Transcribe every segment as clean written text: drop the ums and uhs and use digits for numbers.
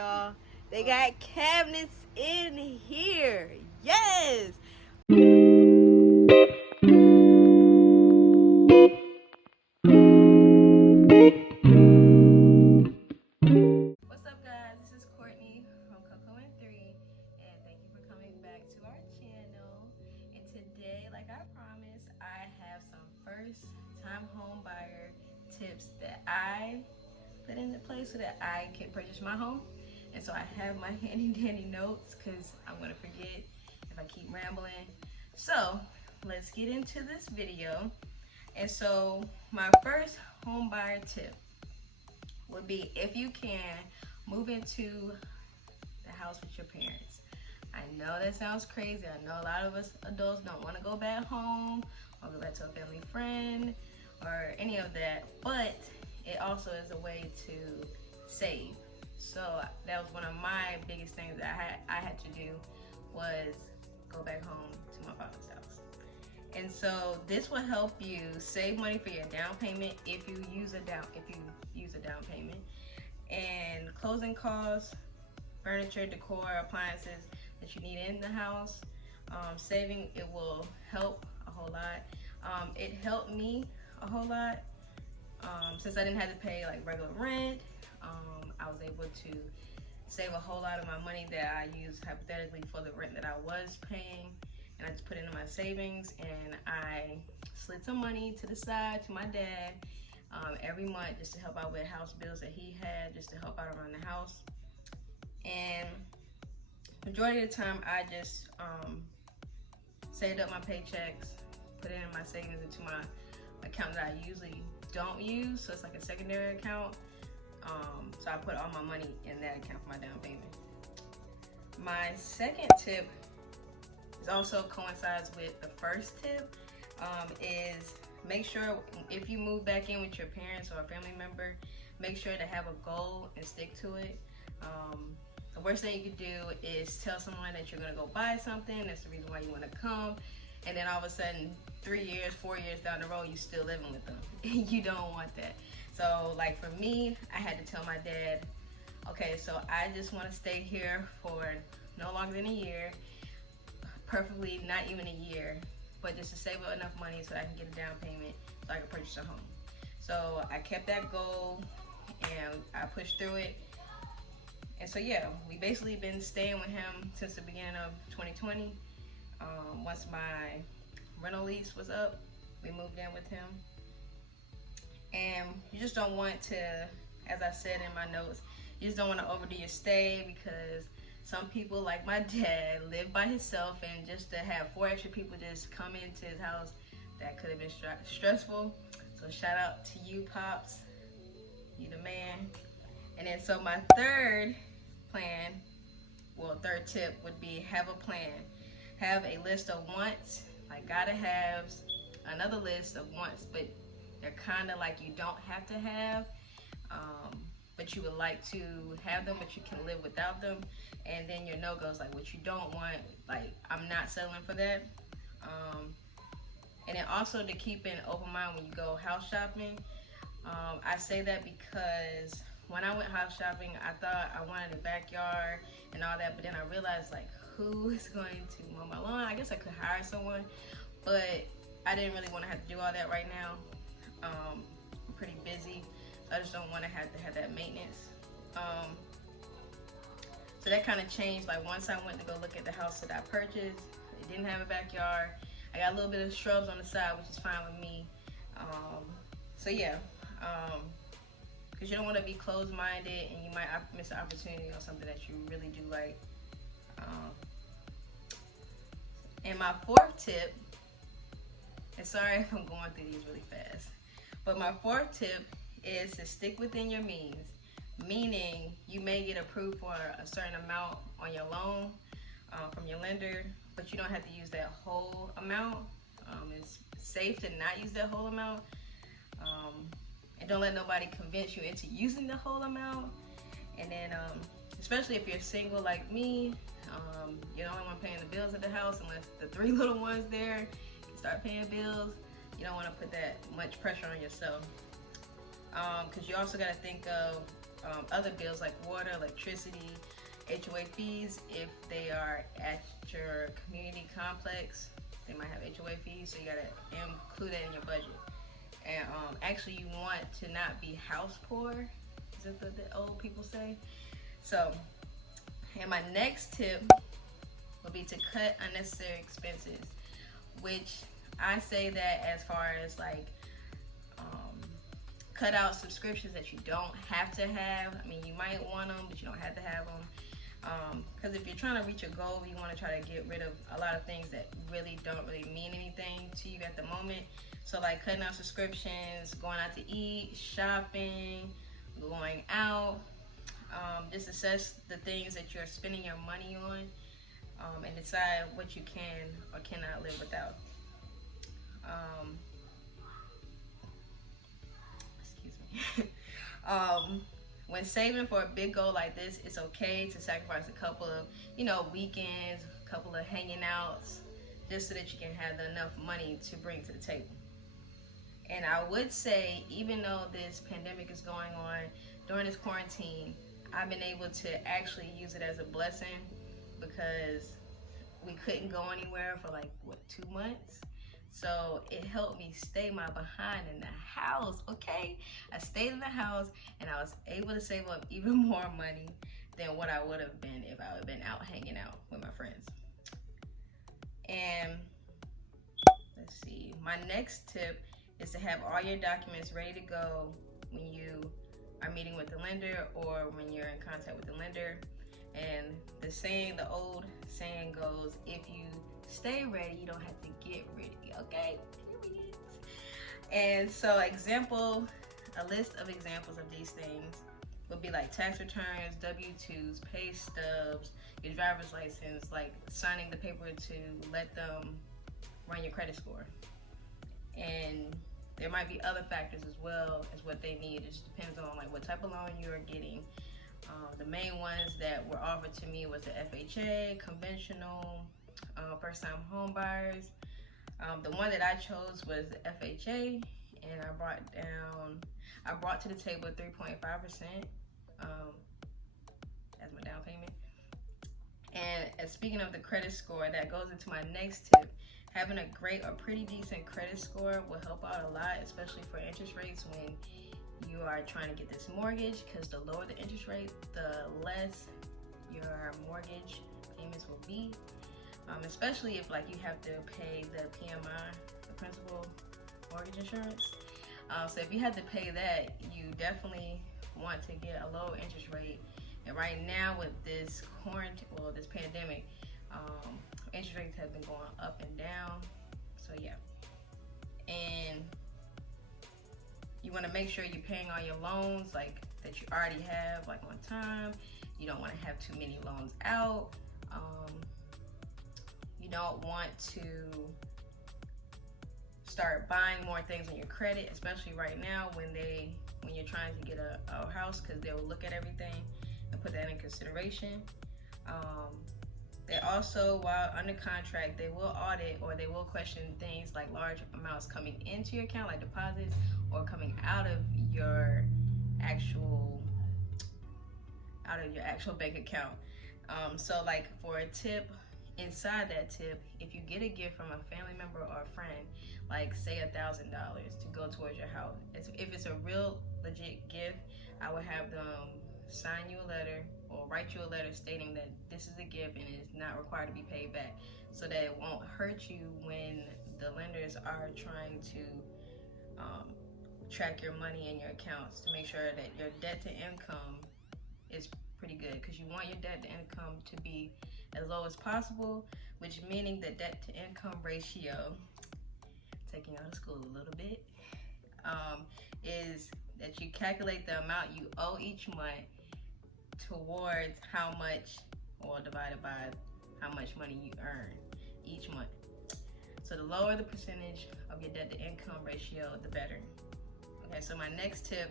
y'all. They got cabinets in here. Yes. What's up, guys? This is Courtney from Coco and 3, and thank you for coming back to our channel. And today, like I promised, I have some first-time home buyer tips that I put into place so that I can purchase my home. And so I have my handy dandy notes because I'm gonna forget if I keep rambling. So let's get into this video. And so my first home buyer tip would be, if you can, move into the house with your parents. I know that sounds crazy. I know a lot of us adults don't want to go back home or go back to a family friend or any of that, but it also is a way to save. So that was one of my biggest things that I had to do, was go back home to my father's house. And so this will help you save money for your down payment if you use a down payment, and closing costs, furniture, decor, appliances that you need in the house. Saving, it will help a whole lot. It helped me a whole lot since I didn't have to pay like regular rent. I was able to save a whole lot of my money that I used hypothetically for the rent that I was paying, and I just put it into my savings, and I slid some money to the side to my dad every month just to help out with house bills that he had, just to help out around the house. And majority of the time I just saved up my paychecks, put it in my savings into my account that I usually don't use, so it's like a secondary account. So I put all my money in that account for my down payment. My second tip is also coincides with the first tip, is make sure if you move back in with your parents or a family member, make sure to have a goal and stick to it. The worst thing you could do is tell someone that you're gonna go buy something, that's the reason why you wanna come, and then all of a sudden 3 years, 4 years down the road, you're still living with them. You don't want that. So like for me, I had to tell my dad, okay, so I just wanna stay here for no longer than a year, preferably not even a year, but just to save up enough money so I can get a down payment so I can purchase a home. So I kept that goal and I pushed through it. And so yeah, we basically been staying with him since the beginning of 2020. Once my rental lease was up, we moved in with him. And you just don't want to, as I said in my notes, you just don't want to overdo your stay, because some people, like my dad, live by himself, and just to have 4 extra people just come into his house, that could have been stressful. So shout out to you, Pops. You the man. And then so my third tip would be, have a plan. Have a list of wants, like gotta haves, another list of wants, but they're kind of like you don't have to have, but you would like to have them, but you can live without them. And then your no-goes, like what you don't want, like I'm not settling for that. And then also to keep an open mind when you go house shopping. I say that because when I went house shopping, I thought I wanted a backyard and all that, but then I realized, like, who is going to mow my lawn? I guess I could hire someone, but I didn't really want to have to do all that right now. I'm pretty busy, so I just don't want to have that maintenance. So that kind of changed. Like once I went to go look at the house that I purchased, it didn't have a backyard. I got a little bit of shrubs on the side, which is fine with me. So yeah, because you don't want to be closed-minded and you might miss an opportunity on something that you really do like. And my fourth tip, and sorry if I'm going through these really fast, but my fourth tip is to stick within your means. Meaning, you may get approved for a certain amount on your loan from your lender, but you don't have to use that whole amount. It's safe to not use that whole amount. And don't let nobody convince you into using the whole amount. And then, especially if you're single like me, you're the only one paying the bills at the house, unless the 3 little ones there can start paying bills. You don't want to put that much pressure on yourself. Because you also got to think of other bills like water, electricity, HOA fees. If they are at your community complex, they might have HOA fees, so you gotta include that in your budget. And actually, you want to not be house poor, is that the old people say? So, and my next tip would be to cut unnecessary expenses, which I say that as far as like cut out subscriptions that you don't have to have. I mean, you might want them, but you don't have to have them. Because if you're trying to reach a goal, you want to try to get rid of a lot of things that don't really mean anything to you at the moment. So like cutting out subscriptions, going out to eat, shopping, going out. Just assess the things that you're spending your money on, and decide what you can or cannot live without. When saving for a big goal like this, it's okay to sacrifice a couple of, weekends, a couple of hanging outs, just so that you can have enough money to bring to the table. And I would say, even though this pandemic is going on, during this quarantine, I've been able to actually use it as a blessing, because we couldn't go anywhere for 2 months. So it helped me stay my behind in the house, okay? I stayed in the house, and I was able to save up even more money than what I would have been if I would have been out hanging out with my friends. And let's see, my next tip is to have all your documents ready to go when you are meeting with the lender or when you're in contact with the lender. And the old saying goes, if you stay ready, you don't have to get ready, okay? And so a list of examples of these things would be like tax returns, W-2s, pay stubs, your driver's license, like signing the paper to let them run your credit score. And there might be other factors as well as what they need. It just depends on what type of loan you are getting. The main ones that were offered to me was the FHA, conventional, first-time home buyers. The one that I chose was the FHA, and I brought to the table 3.5% as my down payment. And speaking of the credit score, that goes into my next tip. Having a great or pretty decent credit score will help out a lot, especially for interest rates when you are trying to get this mortgage, because the lower the interest rate, the less your mortgage payments will be, especially if you have to pay the PMI, the principal mortgage insurance. So if you have to pay that, you definitely want to get a low interest rate. And right now with this this pandemic, interest rates have been going up and down. So yeah. And you want to make sure you're paying all your loans that you already have on time. You don't want to have too many loans out. You don't want to start buying more things on your credit, especially right now when you're trying to get a house, because they will look at everything and put that in consideration. They also, while under contract, they will audit or they will question things like large amounts coming into your account, like deposits, or coming out of your actual bank account. So for a tip, inside that tip, if you get a gift from a family member or a friend, say $1,000 to go towards your house, if it's a real legit gift, I would have them sign you a letter or write you a letter stating that this is a gift and it's not required to be paid back, so that it won't hurt you when the lenders are trying to track your money in your accounts, to make sure that your debt to income is pretty good, because you want your debt to income to be as low as possible, which meaning the debt to income ratio, taking out of school a little bit, is that you calculate the amount you owe each month towards how much, or divided by how much money you earn each month. So the lower the percentage of your debt to income ratio, the better. Okay, so my next tip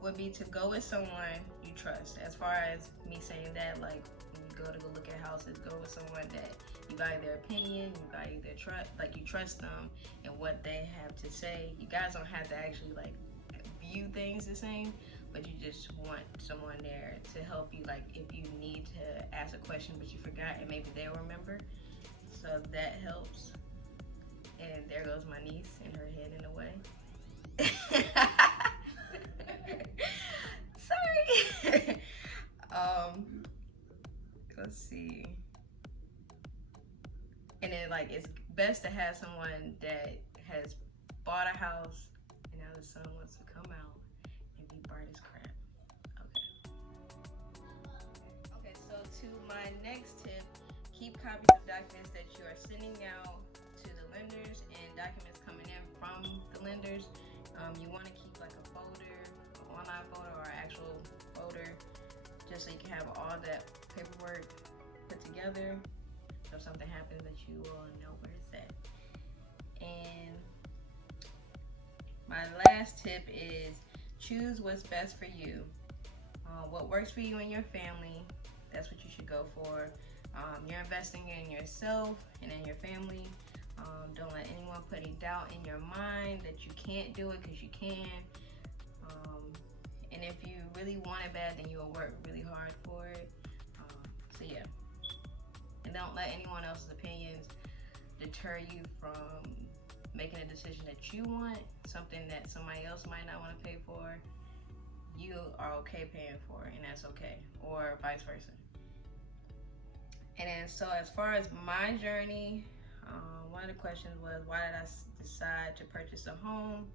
would be to go with someone you trust. As far as me saying that, when you go look at houses, go with someone that you value their opinion, you value their trust, you trust them and what they have to say. You guys don't have to actually view things the same, but you just want someone there to help you, like if you need to ask a question but you forgot and maybe they'll remember. So that helps. And there goes my niece and her head in the way. Sorry. Let's see. And then like it's best to have someone that has bought a house and now the sun wants to come out and be bright as crap. Okay, so to my next tip, keep copies of documents that you are sending out to the lenders and documents coming in from the lenders. You want to keep like a folder, an online folder or an actual folder, just so you can have all that paperwork put together. So if something happens that you will know where it's at. And my last tip is choose what's best for you. What works for you and your family, that's what you should go for. You're investing in yourself and in your family. Don't let anyone put any doubt in your mind that you can't do it, because you can. And if you really want it bad, then you will work really hard for it. So yeah. And don't let anyone else's opinions deter you from making a decision that you want, something that somebody else might not want to pay for. You are okay paying for it, and that's okay, or vice versa. And then, so as far as my journey, one of the questions was, why did I decide to purchase a home?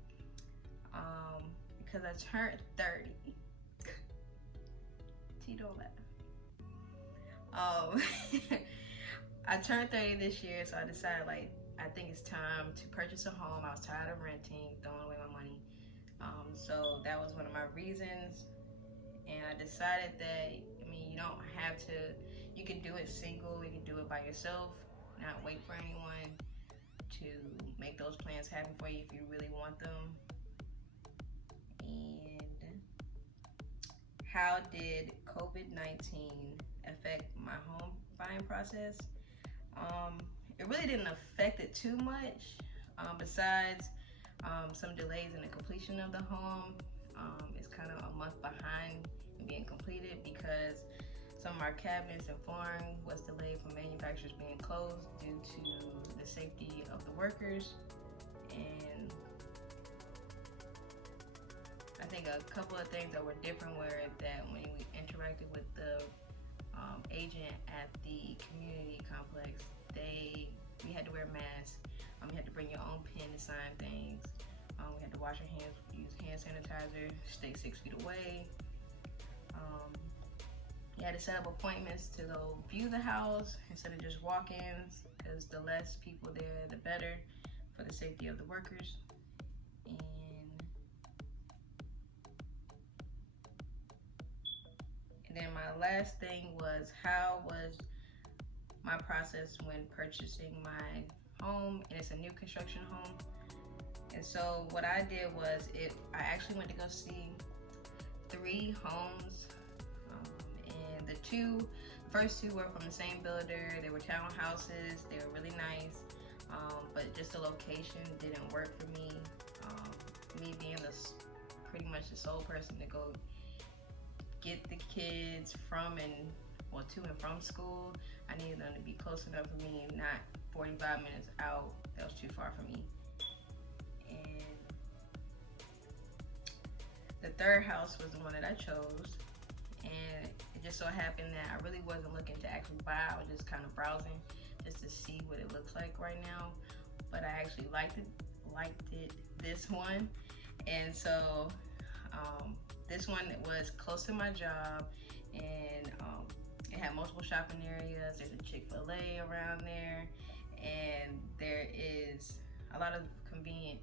Because I turned 30. T, don't laugh. I turned 30 this year, so I decided, like, I think it's time to purchase a home. I was tired of renting, throwing away my money. So that was one of my reasons. And I decided that, I mean, you don't have to, you can do it single, you can do it by yourself, not wait for anyone to make those plans happen for you if you really want them. And how did COVID-19 affect my home buying process? It really didn't affect it too much, besides some delays in the completion of the home. It's kind of a month behind in being completed because some of our cabinets and flooring was delayed from manufacturers being closed due to the safety of the workers. And I think a couple of things that were different were that when we interacted with the agent at the community complex, we had to wear masks. You had to bring your own pen to sign things. We had to wash our hands, use hand sanitizer, stay 6 feet away. You had to set up appointments to go view the house instead of just walk-ins, because the less people there, the better for the safety of the workers. And then my last thing was, how was my process when purchasing my home? And it's a new construction home. And so what I did was, I actually went to go see 3 homes. And the first two were from the same builder. They were townhouses. They were really nice. But just the location didn't work for me. Me being pretty much the sole person to go get the kids to and from school, I needed them to be close enough for me, not 45 minutes out. That was too far for me. And the third house was the one that I chose, and it just so happened that I really wasn't looking to actually buy. I was just kind of browsing just to see what it looks like right now. But I actually liked it this one. And so this one was close to my job, and it had multiple shopping areas. There's a Chick-fil-A around there, and there is a lot of convenient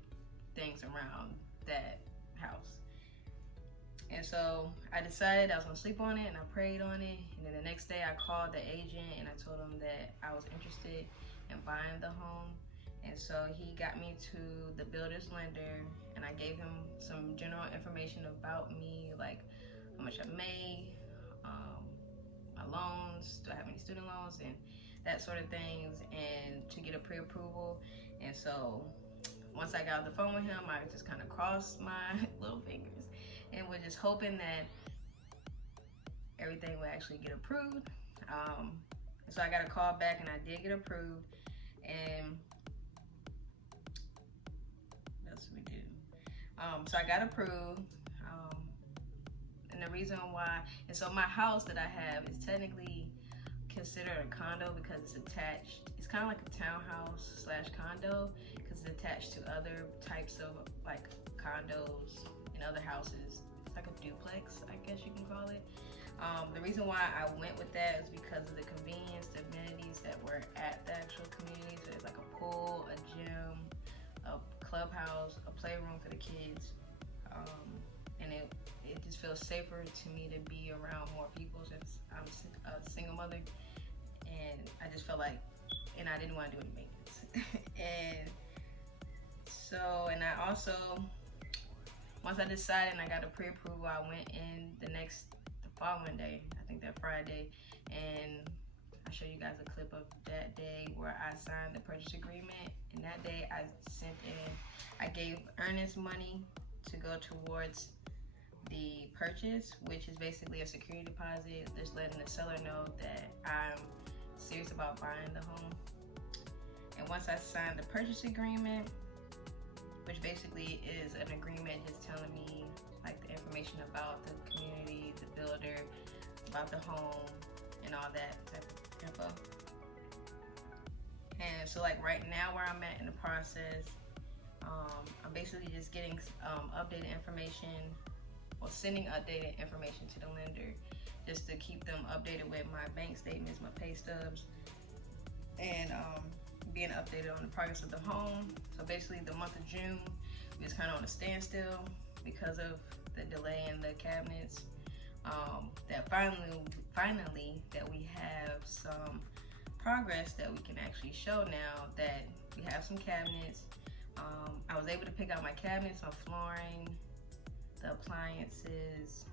things around that house. And so I decided I was gonna sleep on it, and I prayed on it. And then the next day I called the agent and I told him that I was interested in buying the home. And so he got me to the builder's lender, and I gave him some general information about me, like how much I made, my loans, do I have any student loans, and that sort of things, and to get a pre-approval. And so once I got off the phone with him, I just kind of crossed my little fingers and we're just hoping that everything will actually get approved. So I got a call back and I did get approved. And what else did we do? So I got approved. And the reason why, and so my house that I have is technically considered a condo because it's attached. It's kind of like a townhouse slash condo because it's attached to other types of like condos and other houses. It's like a duplex, I guess you can call it. The reason why I went with that is because of the convenience, the amenities that were at the actual community. So there's like a pool, a gym, a clubhouse, a playroom for the kids, and it just feels safer to me to be around more people since I'm a single mother, and I just felt like, and I didn't want to do any maintenance. And I also, once I decided and I got a pre-approval, I went in the following day, I think that Friday, and I'll show you guys a clip of that day where I signed the purchase agreement. And that day I gave earnest money to go towards the purchase, which is basically a security deposit, just letting the seller know that I'm serious about buying the home. And once I signed the purchase agreement, which basically is an agreement just telling me like the information about the community, the builder, about the home, and all that type of info. And so like right now where I'm at in the process, I'm basically just getting updated information, or sending updated information to the lender just to keep them updated with my bank statements, my pay stubs, and being updated on the progress of the home. So basically the month of June we was kind of on a standstill because of the delay in the cabinets. That finally that we have some progress that we can actually show now that we have some cabinets. I was able to pick out my cabinets on flooring, the appliances,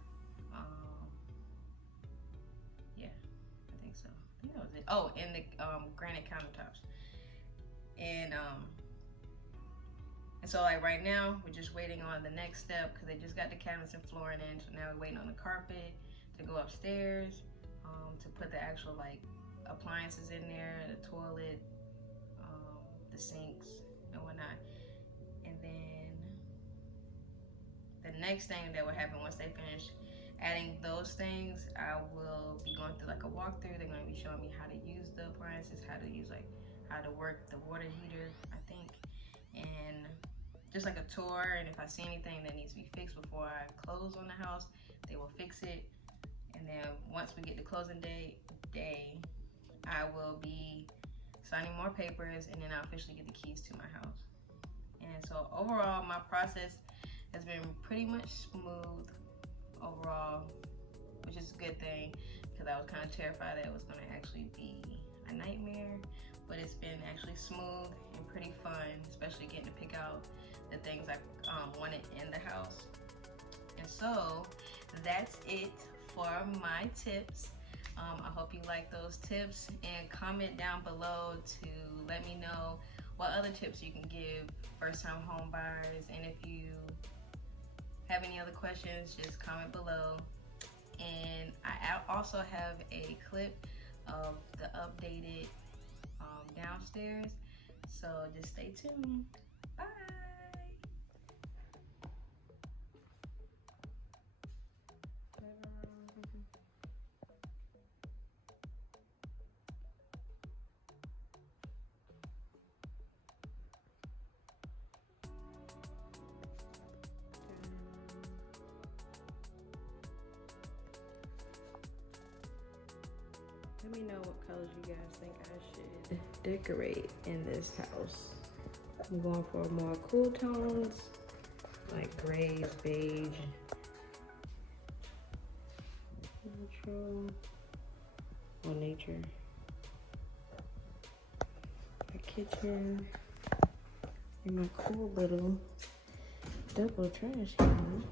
yeah, I think so. I think that was it. Oh, and the granite countertops. And so like right now we're just waiting on the next step because they just got the cabinets and flooring in. So now we're waiting on the carpet to go upstairs, to put the actual like appliances in there, the toilet, the sinks and whatnot. And then the next thing that will happen once they finish adding those things, I will be going through like a walkthrough. They're going to be showing me how to use the appliances, how to work the water heater, I think, and just like a tour. And if I see anything that needs to be fixed before I close on the house, they will fix it. And then once we get to closing day, I will be signing more papers, and then I'll officially get the keys to my house. And so overall, my process has been pretty much smooth overall, which is a good thing because I was kind of terrified that it was going to actually be a nightmare. But it's been actually smooth and pretty fun, especially getting to pick out the things I wanted in the house. And so that's it for my tips. I hope you like those tips, and comment down below to let me know what other tips you can give first-time home buyers. And if you have any other questions, just comment below. And I also have a clip of the updated downstairs, so just stay tuned. Bye. Let me know what colors you guys think I should decorate in this house. I'm going for more cool tones, like grays, beige, neutral, or nature. My kitchen, and my cool little double trash can.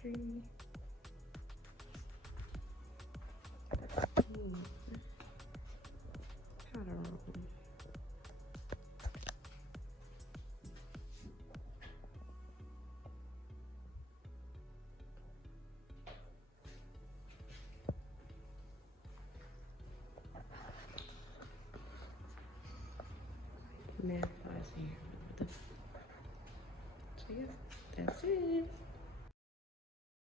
Tree. powder on. Math class here. So yeah, that's it.